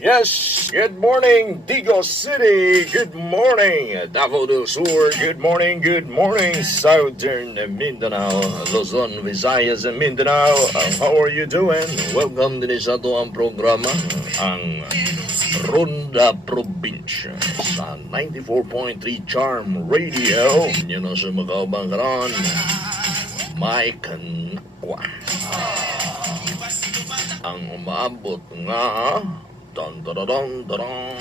Yes, good morning, Digos City. Good morning, Davao del Sur. Good morning, Southern Mindanao, Luzon, Visayas, and Mindanao. How are you doing? Welcome din sa ito ang programa, ang Ronda Probinsya sa 94.3 Charm Radio. Yun ang sumakaubang karon. Mike Nakwa. Ang umaabot nga Don don don don.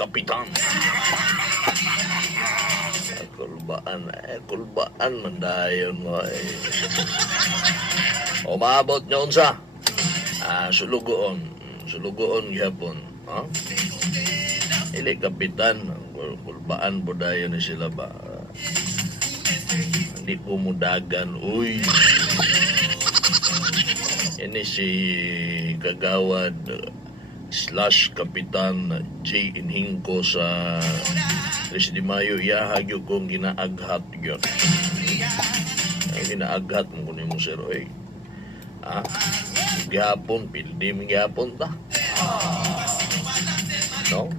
Kapitan. Kulbaan man dayon mo eh. Umabot nyo unsa? Sulugoon gyapon, ha? Ili kapitan, kulbaan po dayon ni sila ba? Hindi po mudagan, uy. Ini si Kagawad / Kapitan J. Inhingko sa 3 de Mayo. Iyahagyo kong ginaaghat yun. Ginaaghat mo kunin mo sir, oy. Gihapon, pildi mo gihapon ta. No?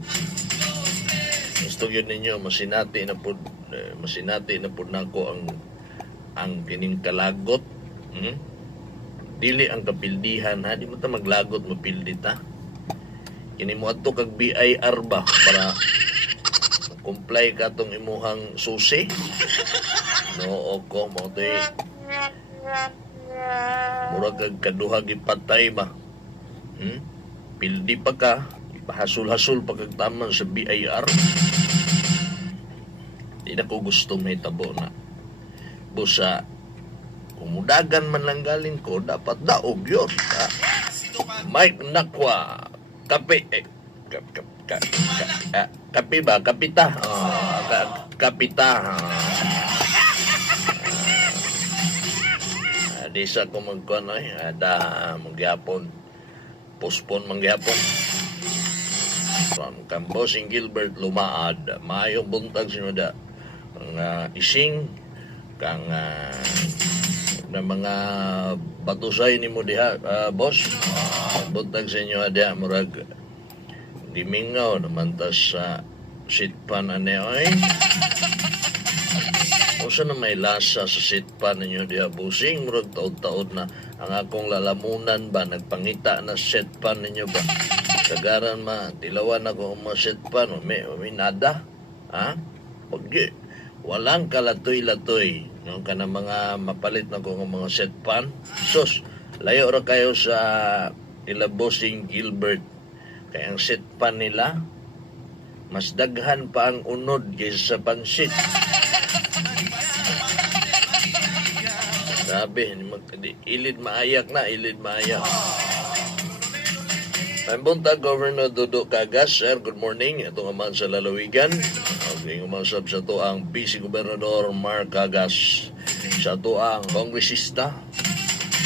Gusto yun ninyo, masinati na po nako ang kining kalagot. Dili ang kapildihan, ha? Di mo ta maglagot mo pildi ta. Kini mo ato kag BIR ba para comply ka tong imuhang susi. No, ko mo toy. Murag kag kaduha gipatay ba. Pildi pa ka, ipahasul-hasul pa kag taman sa BIR. Di na ko gusto may tabo na. Busa kumudagan man lang galing ko, dapat daog yun. Mike Nakwa, kape, kape ba? Kapita. Kapita. Di sa ko magkano ada magyapon. Postpone mangyapon. From Cambosing Gilbert Lumaad, Mayong buntag sinuda. Ang ising, kang na mga batusay ni mo diha, boss. Buntag sa inyo diha, murag dimingaw naman ta sa sitpan ane, oy. Usa na may lasa sa sitpan ninyo diha, busing, murag taod-taod na ang akong lalamunan ba, nagpangita na sitpan ninyo ba. Kagaran tilawan ako ang mga sitpan, may nada, ha? Pag walang kalatoy-latoy. Yung ka na mga mapalit na ko ng mga set pan. Sus, layo ra kayo sa Ilabosing Gilbert. Kaya ang set pan nila, mas daghan pa ang unod kaysa sa pansit. Sabi, ilid maayak na, ilid maayak. Ang buntag, Governor Dodo Cagas, sir, good morning. Ito naman sa lalawigan. Okay, umasap sa to ang Vice Gobernador Mark Cagas, sa to ang kongresista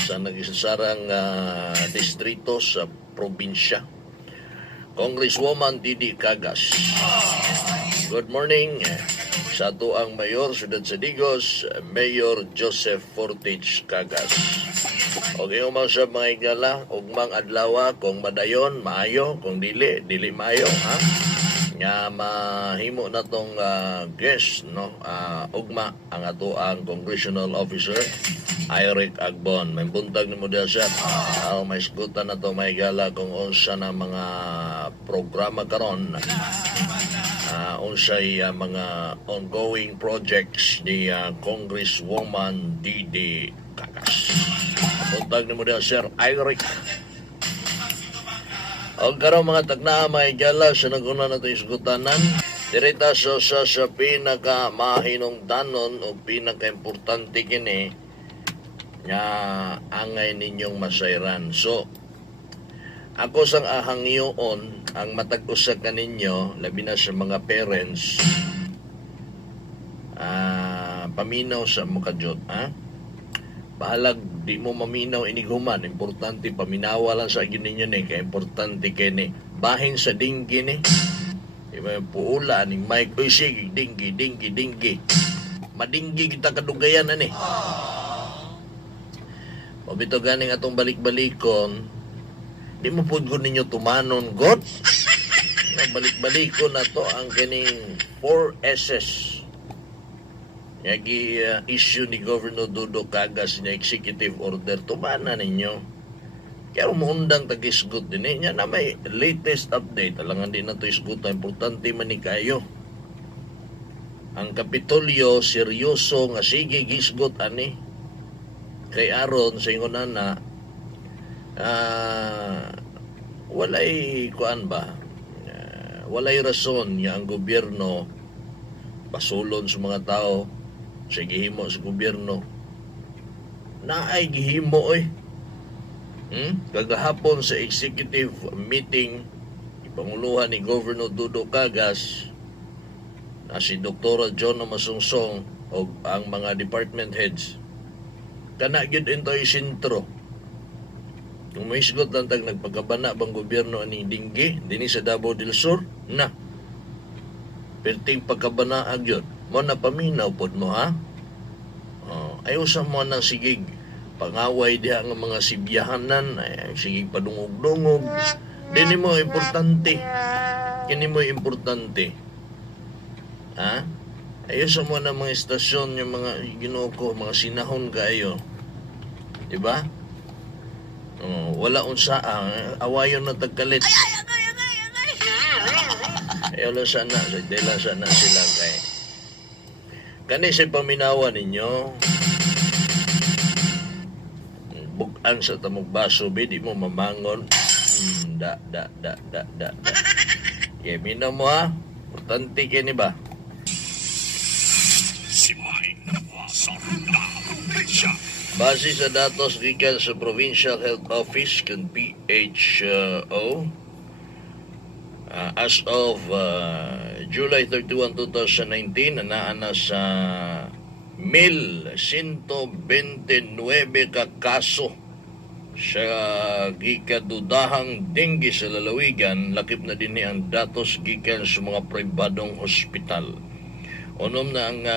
sa nag-isasarang distrito sa probinsya, Congresswoman Didi Cagas. Good morning sa to ang Mayor Sudad sa Digos, Mayor Joseph Fortich Cagas. Okay, umasap mga igala, ugmang adlawa, kung madayon, maayo, kung dili maayo, ha? Nga mahimo na tong guest, no? Ugma ang ato ang congressional officer Eric Agbon. May buntag ni mo diya siya. May isgutan na to may gala kung unsa na mga programa karon. Unsay mga ongoing projects ni Congresswoman Didi Cagas. Buntag ni mo diya Sir Eric. Ang karong mga tagnaa may gala sa naguna na ito isgutanan, direta sa pinaka-mahinungdanon o pinaka-importante kini nga angay ninyong masayran. So, ako sang ahangyoon ang matag-usa ka ninyo, labi na sa mga parents, paminaw sa mukadjot, ha? Bahalag di mo maminaw iniguman, importante paminawa lang sa gininyo ni, kaya importante kini bahin sa dinggi ni. Iba puula ni Mike, oy sige, dinggi. Madinggi kita kadugayan ani. Mabito ganing atong balik-balikon, Di mo po ninyo tumanon, God. Balik-balik ko na to ang kining 4 S's. Yagi issue ni Governor Dodo Cagas na executive order. Tumana ninyo. Kaya umuundang tag-isgot din niya na may latest update. Alangan din na to isgot na importante man ni kayo. Ang Kapitolyo, seryoso nga sige gisgot ani. Kay aron sa ingon na walay kuan ba? Walay rason nga ang gobyerno pasulon sa mga tao sa gihimo sa gobyerno. Naay gihimo oy. Kagahapon sa executive meeting ipanguluhan ni Governor Dodo Cagas na si Dr. John Masungsong o ang mga department heads kana gyud intoy sentro. Kung may isgot lang tag nagpagkabana bang gobyerno ani Dingge dinhi sa Davao del Sur na perting pagkabana agyon mo na paminaw pod mo ha. Ayaw sa mo na sigig pangaway diha nga mga sibyahanan ay sigig padungog-dungog. Dini mo importante. Kini mo importante. Ha? Ayaw sa mo na mga estasyon yung mga Ginoo ko, mga sinahon kayo. Diba? Wala unsa awayon na tagkalit. Ayaw lang sana, dahil sana sila kay kani sa paminawa ninyo bukan sa tamog baso di mo mamangon da mina mo ha importante kini ba base sa datos gikan sa Provincial Health Office kan PHO as of July 31, 2019 naana sa 1,129 ka kaso sa gikadudahang dengue sa lalawigan. Lakip na din ang datos gikan sa mga pribadong hospital. Unom na ang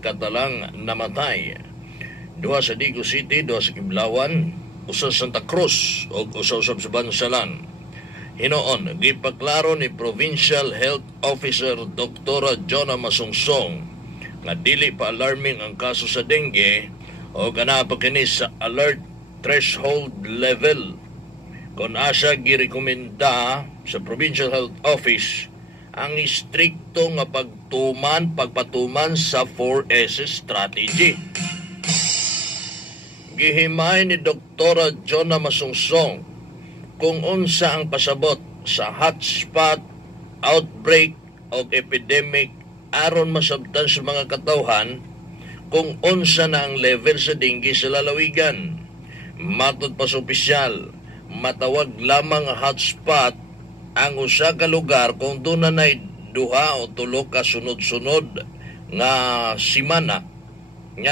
katalang namatay. Duha sa Digo City, duha sa Kiblawan, usa sa Santa Cruz o usa sa Bansalan. Hinoon, gipaklaro ni Provincial Health Officer Dr. Jonah Masungsong nga dili pa alarming ang kaso sa dengue o kana pa kini sa alert threshold level. Kung asa girekomenda sa Provincial Health Office ang istrikto nga pagpatuman sa 4S strategy. Gihimay ni Dr. Jonah Masungsong kung unsa ang pasabot sa hotspot, outbreak o epidemic aron masabtan sa mga katawhan kung unsa na ang level sa dengue sa lalawigan. Matod pa sa opisyal, matawag lamang ang hotspot ang usa ka lugar kung doon na duha o tulo ka sunod-sunod nga simana nga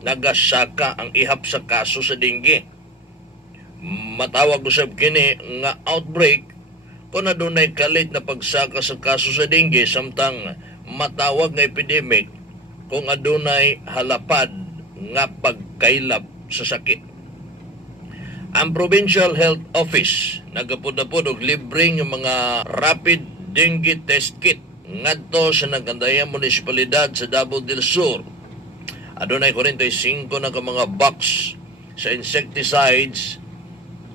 nagasaka ang ihap sa kaso sa dengue. Matawag usab kini nga outbreak kung adunay kalit na pagsaka sa kaso sa dengue samtang matawag nga epidemic kung adunay halapad nga pagkailap sa sakit. Ang Provincial Health Office nagapud-apud og libreng mga rapid dengue test kit ngadto sa Nagandaya Munisipalidad sa Davao del Sur. Adunay 45 na ka mga box sa insecticides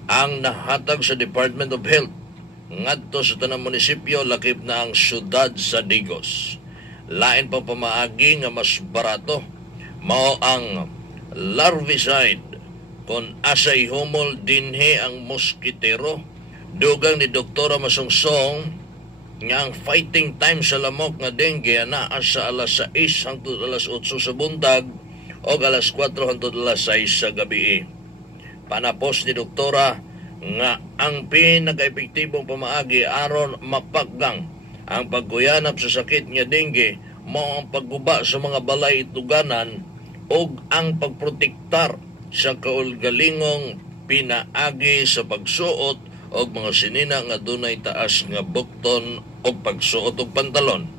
ang nahatag sa Department of Health ngadto sa tanang munisipyo lakip na ang syudad sa Digos. Lain pa pamaagi nga mas barato mao ang larvicide kon asay humol dinhi ang moskitero. Dugang ni Doktora Masungsong nga ang fighting time sa lamok nga dengue ana sa alas 6 hangtod alas 8 sa buntag o alas 4 hangtod alas 6 sa gabi. Panapos ni Doktora nga ang pinaka-epektibong pamaagi aron mapaggang ang pagkuyanap sa sakit nga dengue mao ang pagguba sa mga balay tuganan ug ang pagprotektar sa kaulgalingong pinaagi sa pagsuot og mga sinina nga dunay taas nga bukton og pagsuot og pantalon.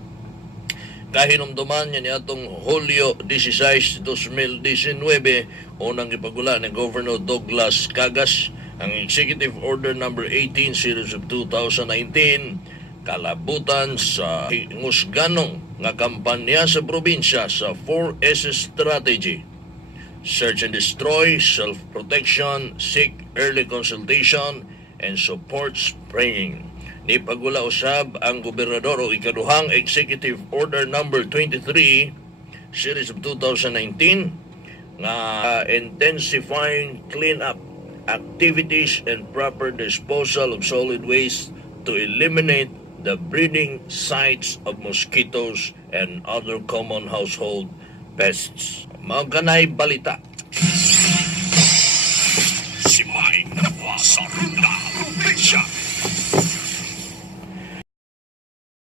kahinumduman niya niatong Hulyo 16, 2019, unang ipagula ni Governor Douglas Cagas ang Executive Order number 18 series of 2019 kalabutan sa ngusganong nga kampanya sa probinsya sa 4S strategy: search and destroy, self-protection, seek early consultation, and support spraying. Ni pagula usab ang gobernador o ikaduhang Executive Order number 23 series of 2019 nga intensifying cleanup activities and proper disposal of solid waste to eliminate the breeding sites of mosquitoes and other common household pests. Mao kanay balita